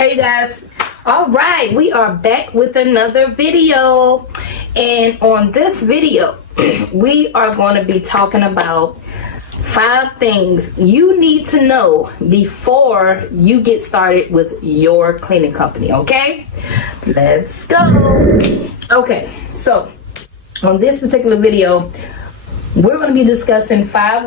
Hey guys, all right, we are back with another video, and on this video we are going to be talking about 5 things you need to know before you get started with your cleaning company. Okay, let's go. Okay, so on this particular video we're going to be discussing 5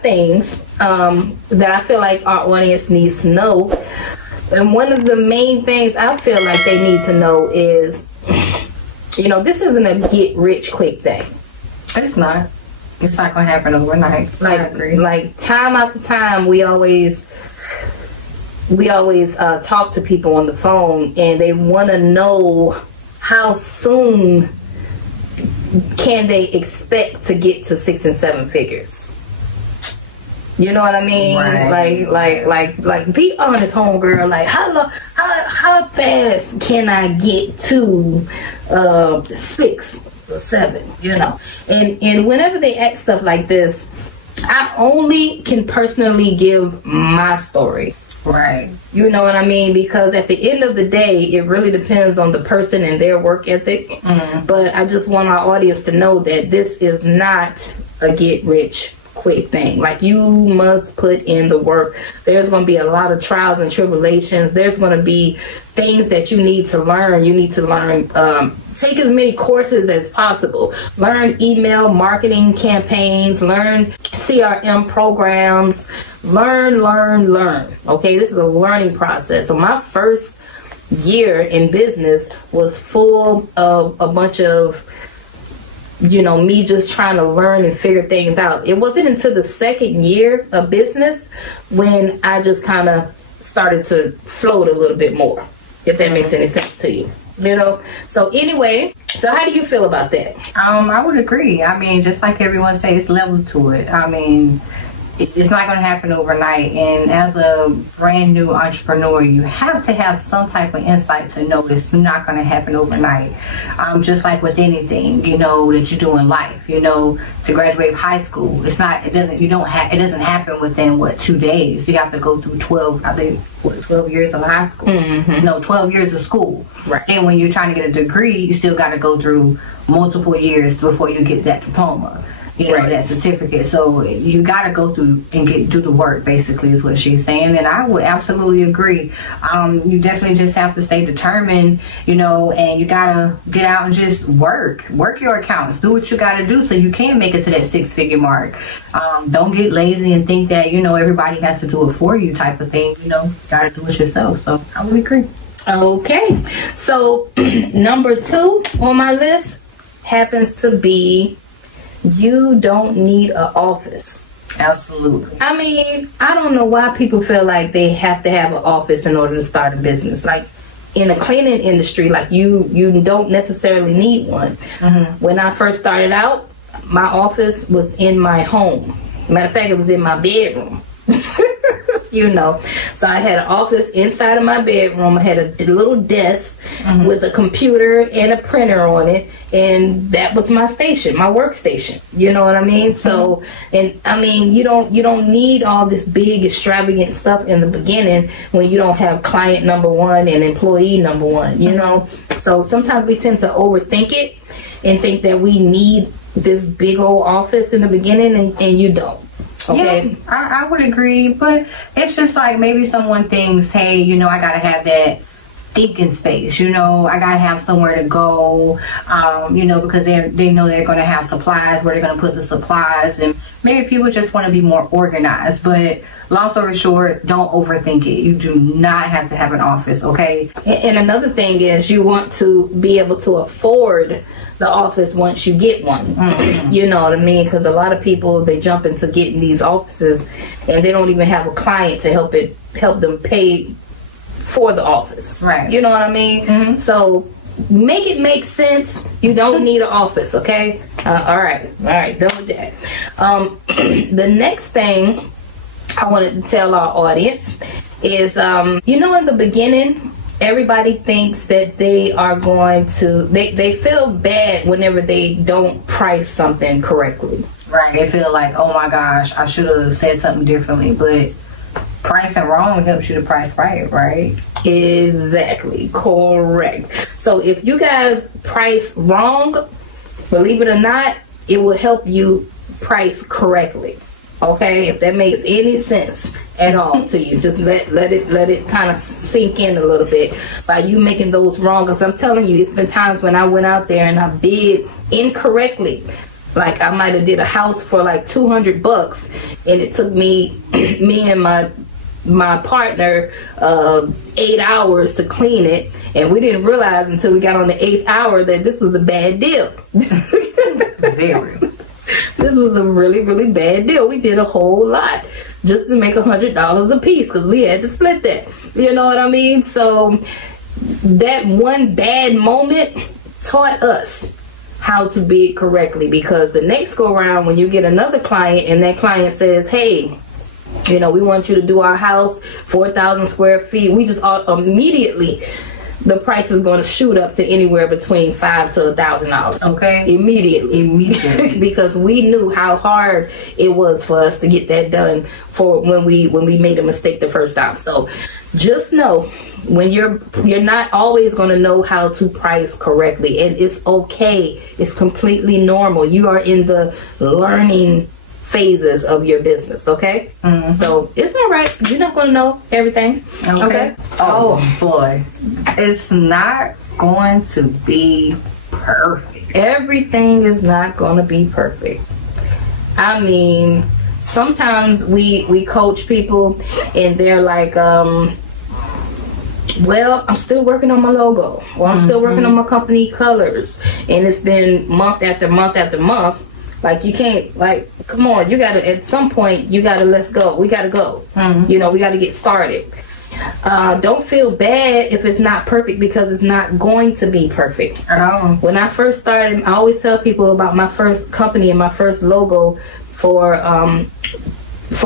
things that I feel like our audience needs to know. And one of the main things I feel like they need to know is, you know, this isn't a get rich quick thing. It's not. It's not going to happen overnight. I agree. Like time after time, we always talk to people on the phone, and they want to know how soon can they expect to get to 6 and 7 figures. You know what I mean? Right. Like, be honest, homegirl. Like, how fast can I get to 6 or 7? You know, and whenever they ask stuff like this, I only can personally give my story. Right. You know what I mean? Because at the end of the day, it really depends on the person and their work ethic. Mm-hmm. But I just want our audience to know that this is not a get rich quick thing. Like, you must put in the work. There's going to be a lot of trials and tribulations. There's going to be things that you need to learn. You need to learn, take as many courses as possible. Learn email marketing campaigns, learn CRM programs, learn. Okay, this is a learning process. So my first year in business was full of a bunch of, you know, me just trying to learn and figure things out. It wasn't until the 2nd year of business when I just kind of started to float a little bit more, if that makes any sense to you. You know, so anyway, so how do you feel about that? I would agree. I mean, just like everyone says, it's level to it. I mean, it's not going to happen overnight, and as a brand new entrepreneur, you have to have some type of insight to know it's not going to happen overnight. Just like with anything, you know, that you do in life, you know, to graduate high school, it doesn't happen within 2 days. You have to go through 12 years of high school. Mm-hmm. No, 12 years of school. Right. And when you're trying to get a degree, you still got to go through multiple years before you get that diploma. You know, that certificate. So you got to go through and do the work, basically, is what she's saying. And I would absolutely agree. You definitely just have to stay determined, you know, and you got to get out and just work your accounts. Do what you got to do so you can make it to that 6-figure mark. Don't get lazy and think that, you know, everybody has to do it for you type of thing. You know, you got to do it yourself. So I would agree. Okay. So number 2 on my list happens to be, you don't need an office. Absolutely. I mean, I don't know why people feel like they have to have an office in order to start a business. Like, in the cleaning industry, like, you don't necessarily need one. Mm-hmm. When I first started out, my office was in my home. Matter of fact, it was in my bedroom. You know, so I had an office inside of my bedroom. I had a little desk with a computer and a printer on it, and that was my station, my workstation. You know what I mean? So, and I mean, you don't need all this big extravagant stuff in the beginning when you don't have client number 1 and employee number 1. You know, so sometimes we tend to overthink it and think that we need this big old office in the beginning, and you don't. Okay. Yeah, I would agree, but it's just like maybe someone thinks, hey, you know, I gotta have that thinking space, you know, I gotta have somewhere to go, you know, because they know they're gonna have supplies, where they're gonna put the supplies, and maybe people just want to be more organized. But long story short, don't overthink it. You do not have to have an office, okay? And another thing is, you want to be able to afford the office once you get one. Mm-hmm. You know what I mean? Because a lot of people, they jump into getting these offices and they don't even have a client to help them pay for the office. Right. You know what I mean? Mm-hmm. So make it make sense. You don't need an office, okay? All right, done with that. The next thing I wanted to tell our audience is, you know, in the beginning, everybody thinks that they are going to, they feel bad whenever they don't price something correctly. Right. They feel like, oh my gosh, I should have said something differently. But pricing wrong helps you to price right, right? Exactly. Correct. So if you guys price wrong, believe it or not, it will help you price correctly. Okay, if that makes any sense at all to you, just let it kind of sink in a little bit by you making those wrong. Because I'm telling you, it's been times when I went out there and I bid incorrectly. Like I might have did a house for like $200, and it took me and my partner 8 hours to clean it, and we didn't realize until we got on the 8th hour that this was a bad deal. Very. This was a really, really bad deal. We did a whole lot just to make $100 a piece because we had to split that. You know what I mean? So that one bad moment taught us how to bid correctly, because the next go around when you get another client and that client says, hey, you know, we want you to do our house 4,000 square feet, we just immediately, the price is going to shoot up to anywhere between $500 to $1,000. Okay. Immediately. Because we knew how hard it was for us to get that done for when we made a mistake the first time. So just know, when you're not always going to know how to price correctly, and it's okay. It's completely normal. You are in the learning phases of your business, okay? Mm-hmm. So it's all right. You're not going to know everything, okay? Oh boy, it's not going to be perfect. Everything is not going to be perfect. I mean, sometimes we coach people and they're like, well, I'm still working on my logo, or I'm still working on my company colors, and it's been month after month after month. Like, you can't, like, come on, you gotta, at some point, you gotta, let's go. We gotta go. You know, we gotta get started. Don't feel bad if it's not perfect, because it's not going to be perfect. When I first started, I always tell people about my first company and my first logo for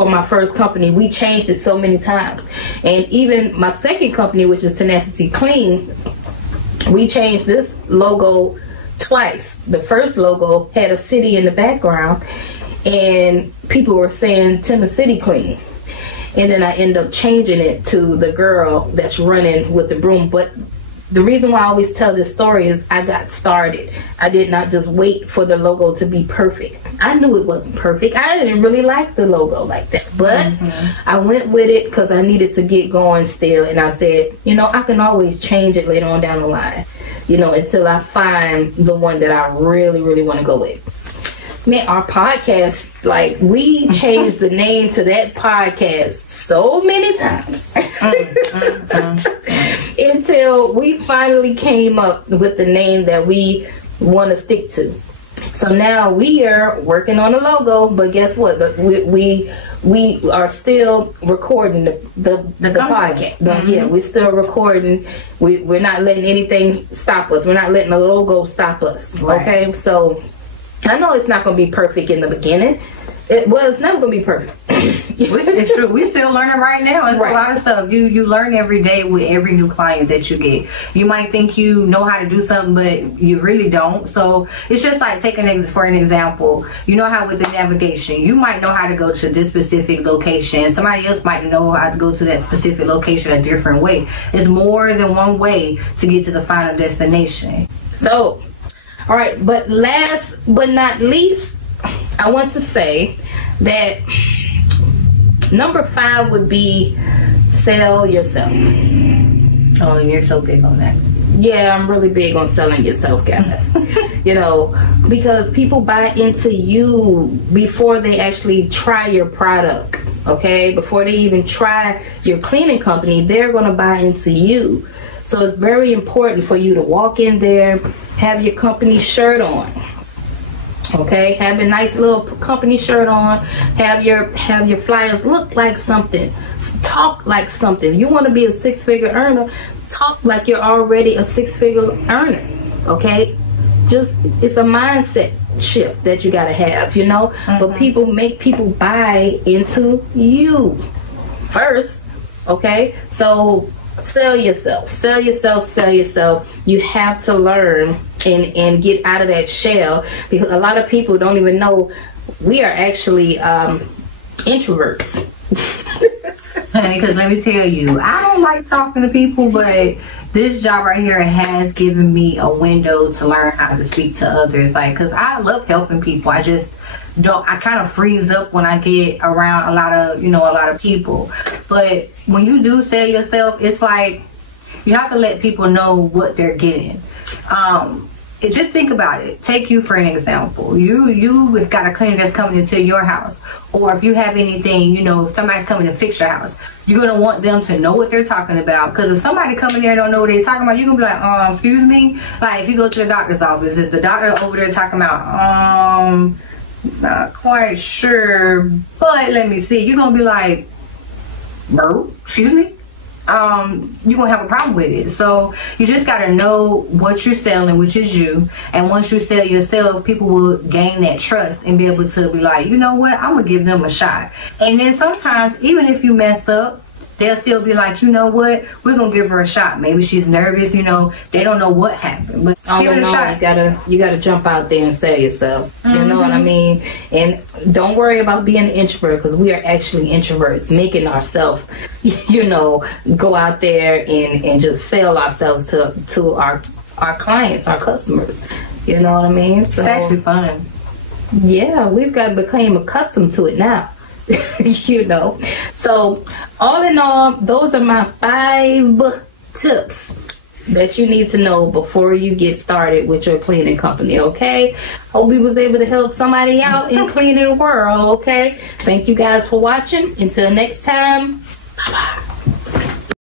my first company. We changed it so many times. And even my second company, which is Tenacity Clean, we changed this logo twice. The first logo had a city in the background, and people were saying TENACITY Clean. And then I end up changing it to the girl that's running with the broom. But the reason why I always tell this story is I got started. I did not just wait for the logo to be perfect. I knew it wasn't perfect. I didn't really like the logo like that. But I went with it because I needed to get going still. And I said, you know, I can always change it later on down the line, you know, until I find the one that I really, really want to go with. Man, our podcast, like, we changed the name to that podcast so many times until we finally came up with the name that we want to stick to. So now we are working on a logo, but guess what? We are still recording the podcast. Yeah, we're still recording. We're not letting anything stop us. We're not letting the logo stop us. Right. Okay, so I know it's not going to be perfect in the beginning. It's never going to be perfect. It's true. We're still learning right now. It's a lot of stuff. You learn every day with every new client that you get. You might think you know how to do something, but you really don't. So it's just like, for an example, you know how with the navigation, you might know how to go to this specific location. Somebody else might know how to go to that specific location a different way. It's more than one way to get to the final destination. So, all right, but last but not least, I want to say that number 5 would be sell yourself. Oh, and you're so big on that. Yeah, I'm really big on selling yourself, guys. You know, because people buy into you before they actually try your product, okay? Before they even try your cleaning company, they're going to buy into you. So it's very important for you to walk in there, have your company shirt on. Okay, have a nice little company shirt on, have your flyers look like something, talk like something. You want to be a 6-figure earner, talk like you're already a 6-figure earner. Okay, just, it's a mindset shift that you got to have, you know. But people buy into you first. Okay, so sell yourself. You have to learn and get out of that shell, because a lot of people don't even know we are actually introverts. Because let me tell you, I don't like talking to people, but this job right here has given me a window to learn how to speak to others. Like, because I love helping people. I just don't, I kind of freeze up when I get around a lot of people. But when you do sell yourself, it's like you have to let people know what they're getting. Just think about it. Take you for an example. You have got a clinic that's coming into your house, or if you have anything, if somebody's coming to fix your house, you're gonna want them to know what they're talking about. Because if somebody coming there and don't know what they're talking about, you're gonna be like, excuse me. Like if you go to the doctor's office, if the doctor over there talking about, not quite sure, but let me see, you're gonna be like, excuse me. You're gonna have a problem with it. So you just gotta know what you're selling, which is you. And once you sell yourself, people will gain that trust and be able to be like, you know what, I'm gonna give them a shot. And then sometimes, even if you mess up, they'll still be like, you know what, we're gonna give her a shot. Maybe she's nervous, they don't know what happened, but give it a shot. You gotta jump out there and sell yourself. You know what I mean? And don't worry about being an introvert, because we are actually introverts, making ourselves go out there and just sell ourselves to our clients, our customers. You know what I mean? So it's actually fun. Yeah, we've got to become accustomed to it now. So all in all, those are my 5 tips that you need to know before you get started with your cleaning company. Okay, hope we was able to help somebody out in cleaning world. Okay, thank you guys for watching. Until next time, bye bye.